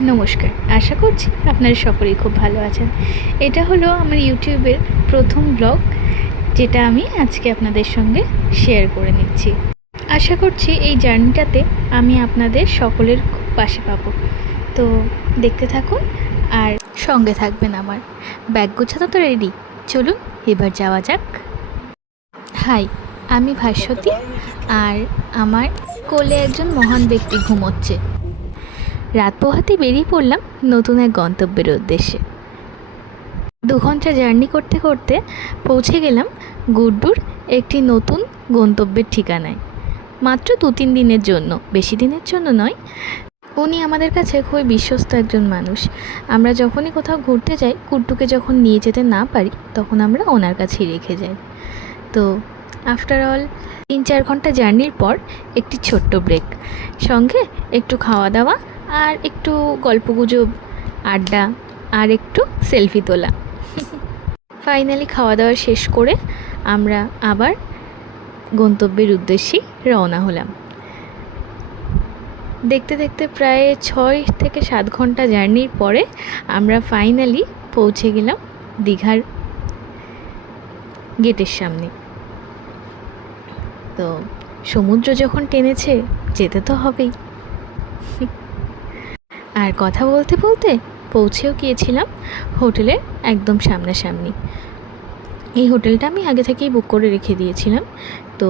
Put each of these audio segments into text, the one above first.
নমস্কার, আশা করছি আপনারা সকলেই খুব ভালো আছেন। এটা হলো আমার ইউটিউবের প্রথম ব্লগ, যেটা আমি আজকে আপনাদের সঙ্গে শেয়ার করে নিচ্ছি। আশা করছি এই জার্নিটাতে আমি আপনাদের সকলের খুব পাশে পাবো। তো দেখতে থাকুন আর সঙ্গে থাকবেন আমার। ব্যাগ গোছানো তো রেডি, চলুন এবার যাওয়া যাক। হাই, আমি ভাস্বতী, আর আমার কোলে একজন মহান ব্যক্তি ঘুমোচ্ছে। রাত পোহাতে বেরিয়ে পড়লাম নতুন এক গন্তব্যের উদ্দেশ্যে। 2 ঘন্টা জার্নি করতে করতে পৌঁছে গেলাম গুড্ডুর একটি নতুন গন্তব্যের ঠিকানায়। মাত্র 2-3 দিনের জন্য, বেশি দিনের জন্য নয়। উনি আমাদের কাছে খুবই বিশ্বস্ত একজন মানুষ। আমরা যখনই কোথাও ঘুরতে যাই, গুড্ডুকে যখন নিয়ে যেতে না পারি, তখন আমরা ওনার কাছেই রেখে যাই। তো আফটার অল 3-4 ঘন্টা জার্নির পর একটি ছোট্ট ব্রেক, সঙ্গে একটু খাওয়া দাওয়া আর একটু গল্পগুজব, আড্ডা আর একটু সেলফি তোলা। ফাইনালি খাওয়া দাওয়া শেষ করে আমরা আবার গন্তব্যের উদ্দেশ্যেই রওনা হলাম। দেখতে দেখতে প্রায় 6-7 ঘন্টা জার্নির পরে আমরা ফাইনালি পৌঁছে গেলাম দীঘার গেটের সামনে। তো সমুদ্র যখন টেনেছে, যেতে তো হবেই। আর কথা বলতে বলতে পৌঁছেও গিয়েছিলাম হোটেলের একদম সামনাসামনি। এই হোটেলটা আমি আগে থেকেই বুক করে রেখে দিয়েছিলাম। তো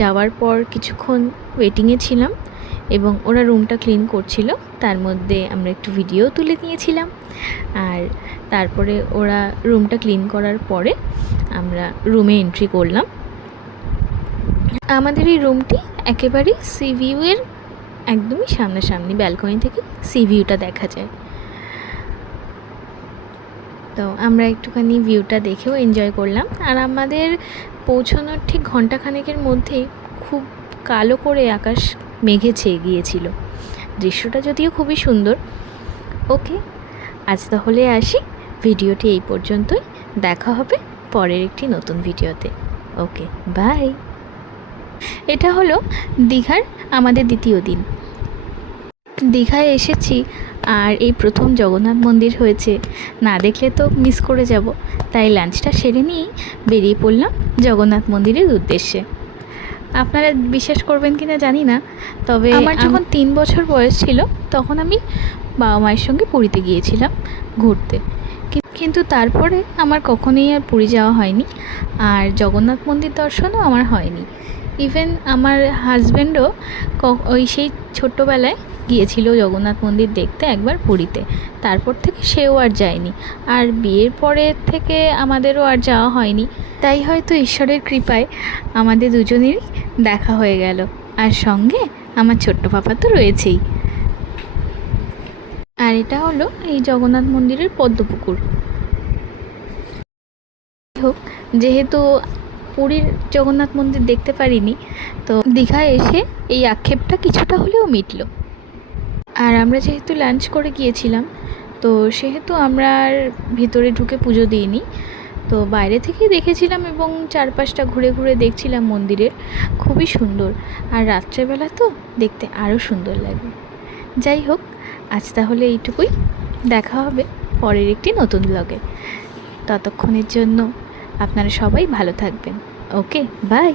যাওয়ার পর কিছুক্ষণ ওয়েটিংয়ে ছিলাম এবং ওরা রুমটা ক্লিন করছিল, তার মধ্যে আমরা একটু ভিডিও তুলে নিয়েছিলাম। আর তারপরে ওরা রুমটা ক্লিন করার পরে আমরা রুমে এন্ট্রি করলাম। আমাদের এই রুমটি একেবারেই সি ভিউয়ের একদমই সামনাসামনি, ব্যালকনি থেকে সি ভিউটা দেখা যায়। তো আমরা একটুখানি ভিউটা দেখেও এনজয় করলাম। আর আমাদের পৌঁছানোর ঠিক ঘণ্টাখানেকের মধ্যেই খুব কালো করে আকাশ মেঘে ছেয়ে গিয়েছিল। দৃশ্যটা যদিও খুবই সুন্দর। ওকে, আজ তাহলে আসি। ভিডিওটি এই পর্যন্তই, দেখা হবে পরের একটি নতুন ভিডিওতে। ওকে, বাই। এটা হলো দীঘার আমাদের দ্বিতীয় দিন। দীঘায় এসেছি আর এই প্রথম জগন্নাথ মন্দির হয়েছে, না দেখলে তো মিস করে যাব। তাই লাঞ্চটা সেরে নিয়েই বেরিয়ে পড়লাম জগন্নাথ মন্দিরের উদ্দেশ্যে। আপনারা বিশ্বাস করবেন কি না জানি না, তবে আমার যখন 3 বছর বয়স ছিল, তখন আমি বাবা মায়ের সঙ্গে পুরীতে গিয়েছিলাম ঘুরতে। কিন্তু তারপরে আমার কখনোই আর পুরী যাওয়া হয়নি, আর জগন্নাথ মন্দির দর্শনও আমার হয়নি। ইভেন আমার হাজব্যান্ডও ওই সেই ছোট্টবেলায় গিয়েছিল জগন্নাথ মন্দির দেখতে একবার পুরীতে, তারপর থেকে সেও আর যায়নি। আর বিয়ের পরের থেকে আমাদেরও আর যাওয়া হয়নি। তাই হয়তো ঈশ্বরের কৃপায় আমাদের দুজনেরই দেখা হয়ে গেল। আর সঙ্গে আমার ছোট্ট পাপা তো রয়েছেই। আর এটা হলো এই জগন্নাথ মন্দিরের পদ্মপুকুর। হোক, যেহেতু পুরীর জগন্নাথ মন্দির দেখতে পারিনি, তো দীঘায় এসে এই আক্ষেপটা কিছুটা হলেও মিটল। আর আমরা যেহেতু লাঞ্চ করে গিয়েছিলাম, তো সেহেতু আমরা আর ভিতরে ঢুকে পুজো দিইনি। তো বাইরে থেকেই দেখেছিলাম এবং চারপাশটা ঘুরে ঘুরে দেখছিলাম মন্দিরের। খুবই সুন্দর, আর রাত্রেবেলা তো দেখতে আরও সুন্দর লাগে। যাই হোক, আজ তাহলে এইটুকুই। দেখা হবে পরের একটি নতুন ব্লগে। ততক্ষণের জন্য আপনারা সবাই ভালো থাকবেন। ওকে, বাই।